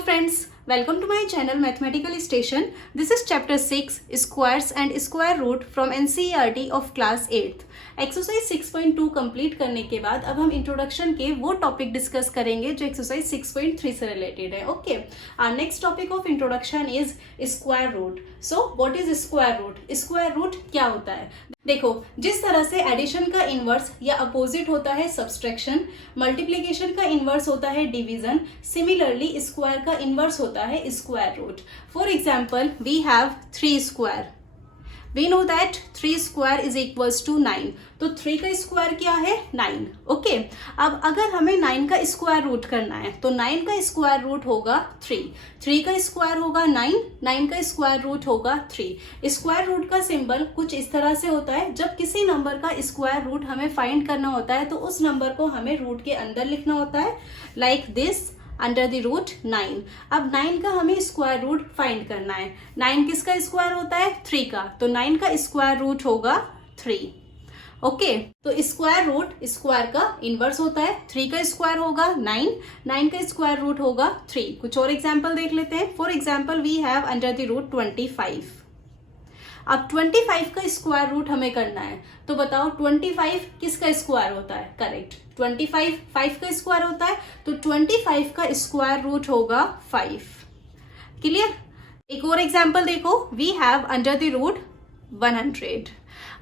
Hello friends, welcome to my channel Mathematical Station. This is chapter 6 Squares and Square Root from NCERT of class 8th. Exercise 6.2 complete करने के बाद अब हम introduction के वो topic discuss करेंगे जो एक्सरसाइज 6.3 से रिलेटेड है. Okay, our next topic of introduction is square root. So what is square root? Square root क्या होता है? देखो, जिस तरह से एडिशन का इनवर्स या अपोजिट होता है सब्सट्रैक्शन, मल्टीप्लिकेशन का इनवर्स होता है डिवीजन, सिमिलरली स्क्वायर का इनवर्स होता है square root. For example, we have 3 square. We know that 3 square is equals to 9. तो 3 का स्क्वायर क्या है? 9. ओके, अब अगर हमें 9 का स्क्वायर रूट करना है तो 9 का स्क्वायर रूट होगा 3. 3 का स्क्वायर होगा 9. 9 का स्क्वायर रूट होगा 3. स्क्वायर रूट का सिंबल कुछ इस तरह से होता है. जब किसी नंबर का स्क्वायर रूट हमें फाइंड करना होता है तो उस नंबर को हमें रूट के अंदर लिखना होता है, like this, under the root 9. अब 9 का हमें स्क्वायर रूट फाइंड करना है. 9 किसका स्क्वायर होता है? 3 का. तो 9 का स्क्वायर रूट होगा 3. ओके, तो स्क्वायर रूट स्क्वायर का इनवर्स होता है. 3 का स्क्वायर होगा 9. 9 का स्क्वायर रूट होगा 3. कुछ और एग्जाम्पल देख लेते हैं. For example, we have under the root 25. अब 25 का स्क्वायर रूट हमें करना है, तो बताओ 25 किसका स्क्वायर होता है? करेक्ट, 25 5 का स्क्वायर होता है. तो 25 का स्क्वायर रूट होगा 5. क्लियर? एक और एग्जांपल देखो, we have under the root 100.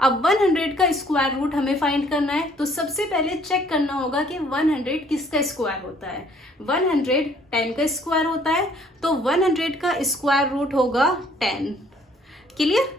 अब 100 का स्क्वायर रूट हमें फाइंड करना है, तो सबसे पहले चेक करना होगा कि 100 किसका स्क्वायर होता है. 100 10 का स्क्वायर होता है, तो 100 का स्क्वायर रूट होगा 10. Clear?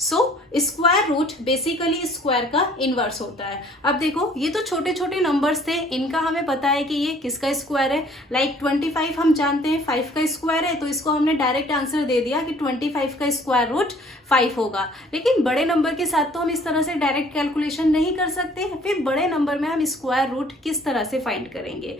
So square root basically square का इनवर्स होता है. अब देखो, ये तो छोटे छोटे नंबर्स थे, इनका हमें पता है कि ये किसका स्क्वायर है. लाइक 25 हम जानते हैं 5 का स्क्वायर है, तो इसको हमने डायरेक्ट आंसर दे दिया कि 25 का स्क्वायर रूट 5 होगा. लेकिन बड़े नंबर के साथ तो हम इस तरह से डायरेक्ट कैलकुलेशन नहीं कर सकते. फिर बड़े नंबर में हम स्क्वायर रूट किस तरह से फाइंड करेंगे?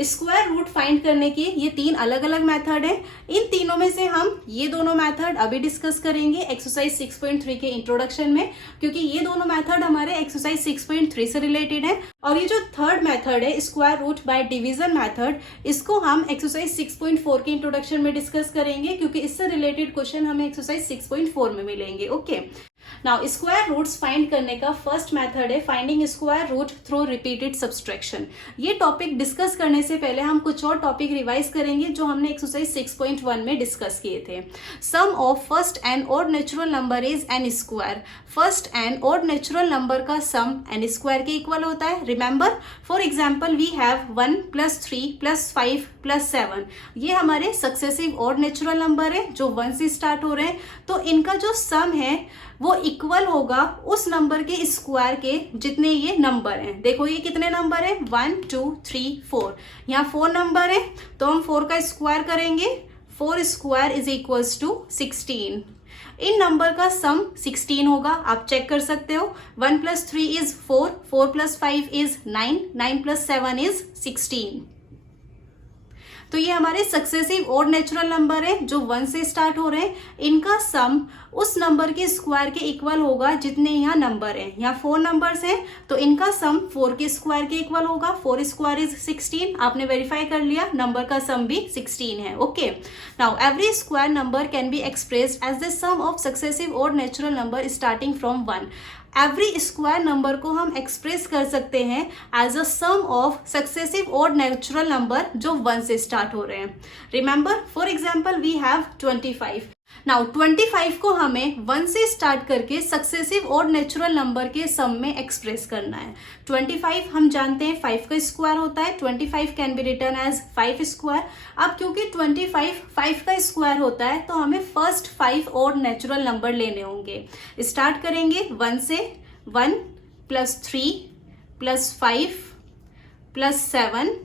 स्क्वायर रूट फाइंड करने के ये 3 अलग अलग मेथड है. इन तीनों में से हम ये दोनों मेथड अभी डिस्कस करेंगे एक्सरसाइज 6.3 के इंट्रोडक्शन में, क्योंकि ये दोनों मेथड हमारे एक्सरसाइज 6.3 से रिलेटेड है. और ये जो थर्ड मेथड है square root by division method, इसको हम एक्सरसाइज 6.4 के इंट्रोडक्शन में डिस्कस करेंगे, क्योंकि इससे रिलेटेड क्वेश्चन हमें एक्सरसाइज 6.4 में मिलेंगे. Okay, now square roots find करने का फर्स्ट मेथड है finding square root through repeated subtraction. ये टॉपिक डिस्कस करने से पहले हम कुछ और टॉपिक रिवाइज करेंगे जो हमने एक्सरसाइज 6.1 में डिस्कस किए थे. Sum of first n odd natural number is n square. First n odd natural number का सम एन स्क्वायर के इक्वल होता है. Remember, for example, we have 1 + 3 + 5 + 7. ये हमारे सक्सेसिव ऑड नेचुरल नंबर है जो 1 से स्टार्ट हो रहे हैं. तो इनका जो सम है वो इक्वल होगा उस नंबर के स्क्वायर के जितने ये नंबर हैं. देखो, ये कितने नंबर है? 1 2 3 4. यहाँ 4 नंबर है, तो हम 4 का स्क्वायर करेंगे. 4 स्क्वायर इज इक्वल्स टू 16. इन नंबर का सम 16 होगा. आप चेक कर सकते हो. 1 + 3 इज 4. 4 + 5 इज 9. 9 + 7 इज 16. तो ये हमारे सक्सेसिव ऑड नेचुरल नंबर है जो 1 से स्टार्ट हो रहे हैं. इनका सम उस नंबर के स्क्वायर के इक्वल होगा जितने यहाँ नंबर हैं. यहाँ 4 नंबर्स हैं, तो इनका सम 4 के स्क्वायर के इक्वल होगा. 4 स्क्वायर इज 16. आपने वेरीफाई कर लिया, नंबर का सम भी 16 है. Okay, now every square number can be expressed as the sum of successive odd natural number starting from 1. Every square number को हम एक्सप्रेस कर सकते हैं as a sum of successive odd natural number जो 1 से स्टार्ट हो रहे हैं. Remember, for example, we have 25. Now 25 को हमें 1 से स्टार्ट करके सक्सेसिव ऑड नेचुरल नंबर के सम में एक्सप्रेस करना है. 25 हम जानते हैं 5 का स्क्वायर होता है. 25 can be written as 5 square. अब क्योंकि 25 5 का स्क्वायर होता है, तो हमें फर्स्ट 5 ऑड नेचुरल नंबर लेने होंगे. स्टार्ट करेंगे 1 से. 1 + 3 + 5 + 7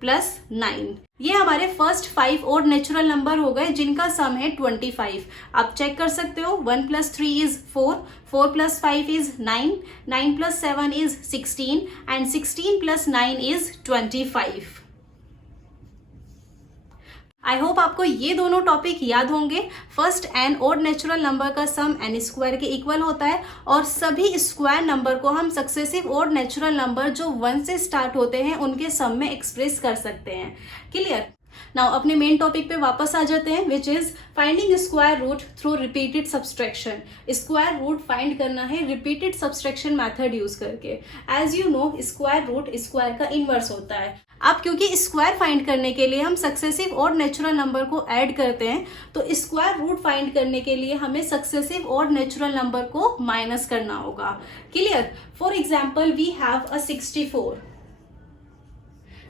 + 9. ये हमारे फर्स्ट 5 ऑड नेचुरल नंबर हो गए जिनका सम है 25. आप चेक कर सकते हो. 1 + 3 is 4. 4 + 5 is 9. 9 + 7 is 16. And 16 + 9 is 25. I hope आपको ये दोनों टॉपिक याद होंगे. First n odd natural number का सम एन स्क्वायर के इक्वल होता है, और सभी स्क्वायर नंबर को हम सक्सेसिव ऑड नेचुरल नंबर जो 1 से स्टार्ट होते हैं उनके सम में एक्सप्रेस कर सकते हैं. क्लियर? नाउ अपने मेन टॉपिक पे वापस आ जाते हैं, which is finding square root through repeated subtraction. Square root find करना है रिपीटेड सब्सट्रैक्शन मेथड यूज करके। As you know square root square का इनवर्स होता है। अब क्योंकि स्क्वायर फाइंड करने के लिए हम सक्सेसिव और नेचुरल नंबर को ऐड करते हैं, तो स्क्वायर रूट फाइंड करने के लिए हमें सक्सेसिव और नेचुरल नंबर को माइनस करना होगा। Clear? For example we have a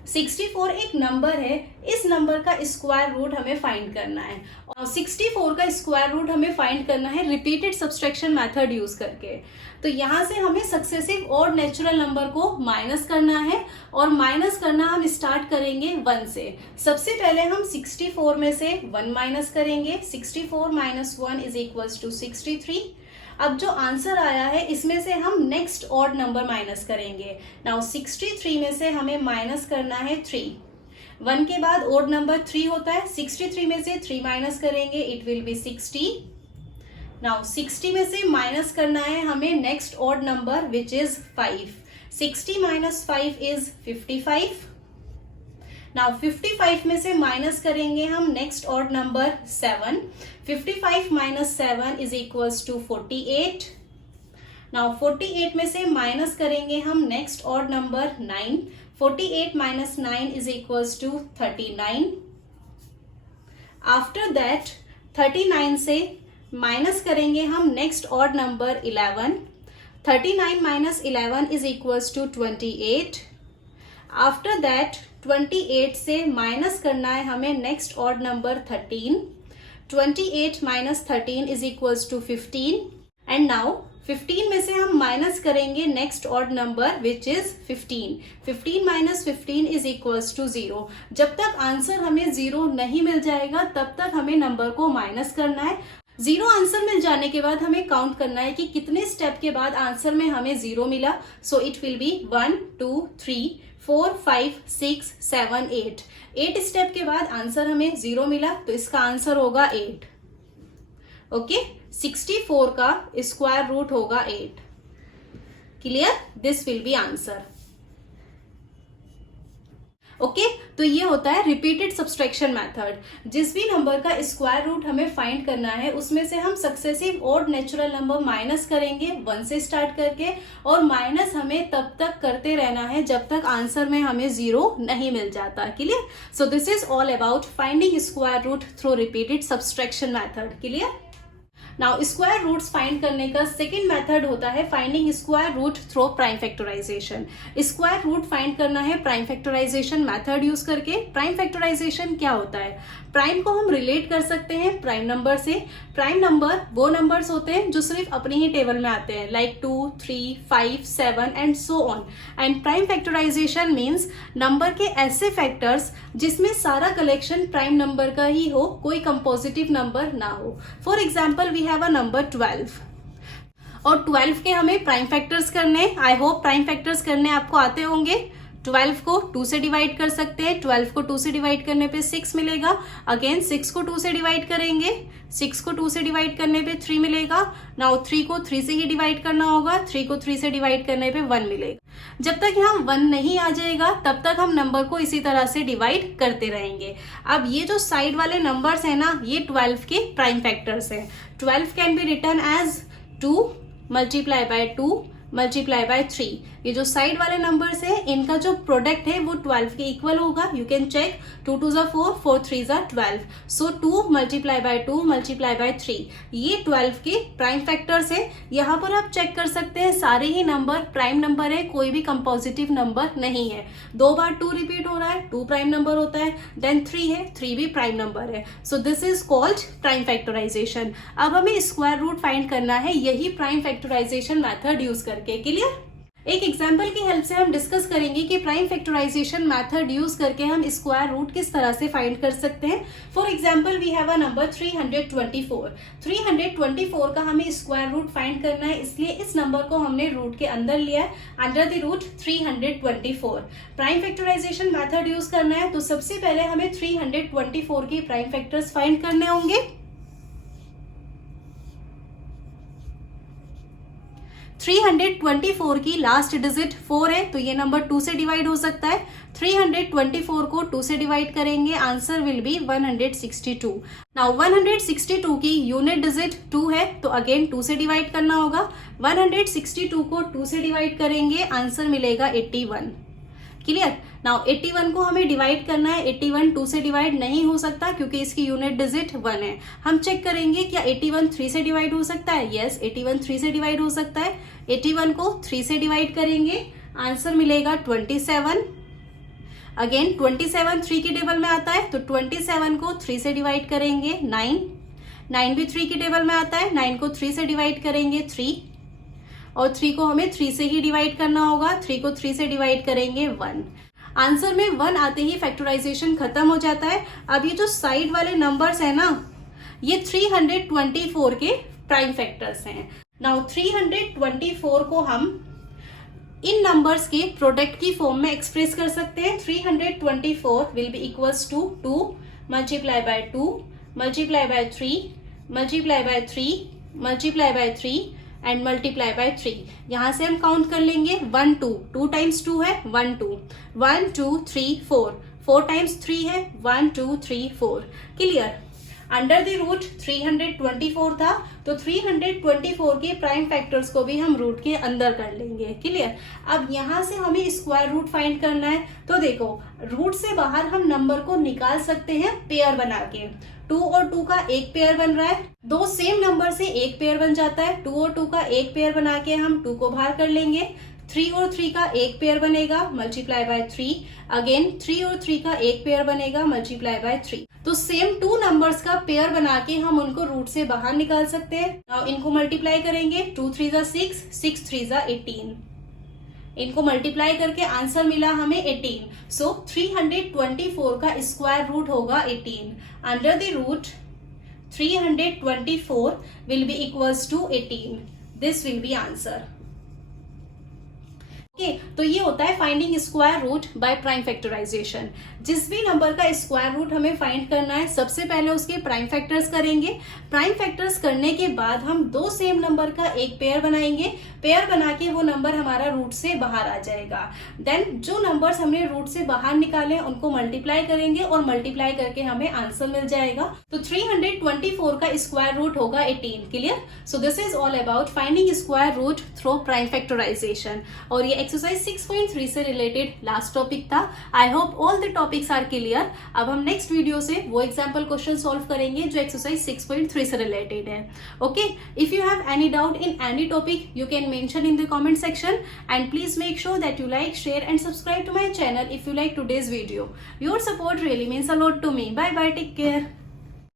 64 एक नंबर है, इस नंबर का स्क्वायर रूट हमें फाइंड करना है और 64 का स्क्वायर रूट हमें फाइंड करना है रिपीटेड सब्सट्रैक्शन मेथड यूज करके। तो यहाँ से हमें सक्सेसिव और नेचुरल नंबर को माइनस करना है और माइनस करना हम स्टार्ट करेंगे 1 से। सबसे पहले हम 64 में से 1 माइनस करेंगे। 64 माइनस 1 इज इक्वल्स टू 63। अब जो आंसर आया है इसमें से हम नेक्स्ट ऑड नंबर माइनस करेंगे। नाउ 63 में से हमें माइनस करना है 3। 1 के बाद ऑड नंबर 3 होता है। 63 में से 3 माइनस करेंगे, इट विल बी 60। नाउ 60 में से माइनस करना है हमें next odd number which is 5। 60 minus 5 is 55। Now 55 में से माइनस करेंगे हम next odd number 7। 55 minus 7 is equals to 48। Now 48 में से माइनस करेंगे हम next odd number 9। 48 minus 9 is equals to 39। After that 39 से माइनस करेंगे हम next odd number 11। 39 minus 11 is equals to 28। After that 28 से माइनस करना है हमें next odd number 13। 28 minus 13 is equals to 15। And now 15 में से हम माइनस करेंगे next odd number which is 15। 15 minus 15 is equals to 0। जब तक आंसर हमें 0 नहीं मिल जाएगा तब तक हमें नंबर को माइनस करना है। 0 आंसर मिल जाने के बाद हमें काउंट करना है कि कितने स्टेप के बाद आंसर में हमें 0 मिला। So it will be 1 2 3 4 5 6 7 8। 8 step के बाद आंसर हमें 0 मिला, तो इसका आंसर होगा 8। ओके, 64 का स्क्वायर रूट होगा 8। Clear? This will be answer. Okay तो ये होता है रिपीटेड सब्सट्रैक्शन मेथड। जिस भी नंबर का स्क्वायर रूट हमें फाइंड करना है उसमें से हम सक्सेसिव और नेचुरल नंबर माइनस करेंगे 1 से स्टार्ट करके, और माइनस हमें तब तक करते रहना है जब तक आंसर में हमें 0 नहीं मिल जाता। Clear? So this is all about finding square root through repeated subtraction method. Clear? Now square roots find करने का सेकंड मेथड होता है finding square root through prime factorization. Square root find करना है प्राइम फैक्टराइजेशन मेथड यूज करके। Prime factorization क्या होता है? प्राइम को हम रिलेट कर सकते हैं प्राइम नंबर से। प्राइम नंबर वो नंबर्स होते हैं जो सिर्फ अपनी ही टेबल में आते हैं, like 2 3 5 7 and so on. And prime factorization means number के ऐसे फैक्टर्स जिसमें सारा कलेक्शन प्राइम नंबर का ही हो, कोई कंपोजिटिव नंबर ना हो। For example we have a number 12 और 12 के हमें प्राइम फैक्टर्स करने। आई होप प्राइम फैक्टर्स करने आपको आते होंगे। 12 को 2 से डिवाइड कर सकते हैं। 12 को 2 से डिवाइड करने पे 6 मिलेगा। अगेन 6 को 2 से डिवाइड करेंगे। 6 को 2 से डिवाइड करने पे 3 मिलेगा। नाउ 3 को 3 से ही डिवाइड करना होगा। 3 को 3 से डिवाइड करने पे 1 मिलेगा। जब तक यहाँ 1 नहीं आ जाएगा तब तक हम नंबर को इसी तरह से डिवाइड करते रहेंगे। अब ये जो साइड वाले नंबर्स है ना, ये 12 के प्राइम फैक्टर्स हैं। 12 can be written as 2 multiply by 2 multiply by 3। ये जो साइड वाले नंबर्स है इनका जो प्रोडक्ट है वो 12 के इक्वल होगा। You can check 2 2 4 4 3 12। So 2 multiply by 2 multiply by 3, ये 12 के प्राइम फैक्टर्स है। यहाँ पर आप चेक कर सकते हैं सारे ही नंबर प्राइम नंबर है, कोई भी कंपोजिटिव नंबर नहीं है। 2 बार 2 रिपीट हो रहा है, 2 प्राइम नंबर होता है। देन 3 है, 3 भी प्राइम नंबर है। So this is called prime factorization. अब हमें स्क्वायर रूट फाइंड करना है यही प्राइम फैक्टराइजेशन मेथड यूज करके। क्लियर? एक एग्जाम्पल की हेल्प से हम डिस्कस करेंगे कि प्राइम फैक्टराइजेशन मेथड यूज करके हम स्क्वायर रूट किस तरह से फाइंड कर सकते हैं। For example we have a number 324। 324 का हमें स्क्वायर रूट फाइंड करना है, इसलिए इस नंबर को हमने रूट के अंदर लिया है, under the root 324। Prime factorization method use करना है तो सबसे पहले हमें 324 के प्राइम फैक्टर्स फाइंड करने होंगे। 324 की लास्ट डिजिट 4 है, तो ये नंबर 2 से डिवाइड हो सकता है। 324 को 2 से डिवाइड करेंगे, आंसर विल बी 162। नाउ 162 की यूनिट डिजिट 2 है, तो अगेन 2 से डिवाइड करना होगा। 162 को 2 से डिवाइड करेंगे, आंसर मिलेगा 81। क्लियर। नाउ 81 को हमें डिवाइड करना है। 81 2 से डिवाइड नहीं हो सकता क्योंकि इसकी यूनिट डिजिट 1 है। हम चेक करेंगे क्या 81 3 से डिवाइड हो सकता है। यस, 81 3 से डिवाइड हो सकता है। 81 को 3 से डिवाइड करेंगे, आंसर मिलेगा 27। अगेन 27 3 के टेबल में आता है, तो 27 को 3 से डिवाइड करेंगे 9। 9 भी 3 के टेबल में आता है, 9 को 3 से डिवाइड करेंगे 3, और 3 को हमें 3 से ही डिवाइड करना होगा। 3 को 3 से डिवाइड करेंगे 1। आंसर में 1 आते ही फैक्टराइजेशन खत्म हो जाता है। अब ये जो साइड वाले नंबर्स है ना, ये 324 के प्राइम फैक्टर्स हैं। नाउ 324 को हम इन नंबर्स के प्रोडक्ट की फॉर्म में एक्सप्रेस कर सकते हैं। 324 will be equals to 2 multiply by 2 multiply by 3 multiply by 3 multiply by 3 and multiply by 3। यहां से हम काउंट कर लेंगे 1 2, 2 टाइम्स 2 है 1 2, 1 2 3 4, 4 टाइम्स 3 है 1 2 3 4। क्लियर। अंडर द रूट 324 था, तो 324 के प्राइम फैक्टर्स को भी हम रूट के अंदर कर लेंगे। क्लियर। अब यहां से हमें स्क्वायर रूट फाइंड करना है, तो देखो रूट से बाहर हम नंबर को निकाल सकते हैं पेयर बना के। 2 और 2 का एक पेयर बन रहा है, दो सेम नंबर से एक पेयर बन जाता है। 2 और 2 का एक पेयर बना के हम 2 को बाहर कर लेंगे। 3 और 3 का एक पेयर बनेगा, मल्टीप्लाई बाय 3। अगेन 3 और 3 का एक पेयर बनेगा, मल्टीप्लाई बाय 3। तो सेम 2 नंबर्स का पेयर बना के हम उनको रूट से बाहर निकाल सकते हैं। अब इनको मल्टीप्लाई करेंगे, 2 3 जा 6, 6 3 जा 18। इनको मल्टीप्लाई करके आंसर मिला हमें 18। सो 324 का स्क्वायर रूट होगा 18। Under the root 324 will be equals to 18। This will be answer. Okay, तो ये होता है finding square root by prime factorization. जिस भी नंबर का स्क्वायर रूट हमें फाइंड करना है, सबसे पहले उसके प्राइम फैक्टर्स करेंगे। प्राइम फैक्टर्स करने के बाद हम दो सेम नंबर का एक पेयर बनाएंगे। पेयर बना के वो नंबर हमारा रूट से बाहर आ जाएगा। देन जो नंबर्स हमने रूट से बाहर निकाले उनको मल्टीप्लाई करेंगे और मल्टीप्लाई करके हमें आंसर मिल जाएगा। तो 324 का स्क्वायर रूट होगा 18। Clear. So this is all about finding square root through prime factorization. और ये एक्सरसाइज 6.3 से रिलेटेड लास्ट टॉपिक था। I hope all the topics are clear. अब हम नेक्स्ट वीडियो से वो एग्जाम्पल क्वेश्चन सॉल्व करेंगे जो एक्सरसाइज 6.3 से रिलेटेड है। Okay, if you have any doubt in any topic you can mention in the comment section, and please make sure that you like, share and subscribe to my channel if you like today's video. Your support really means a lot to me. Bye bye, take care.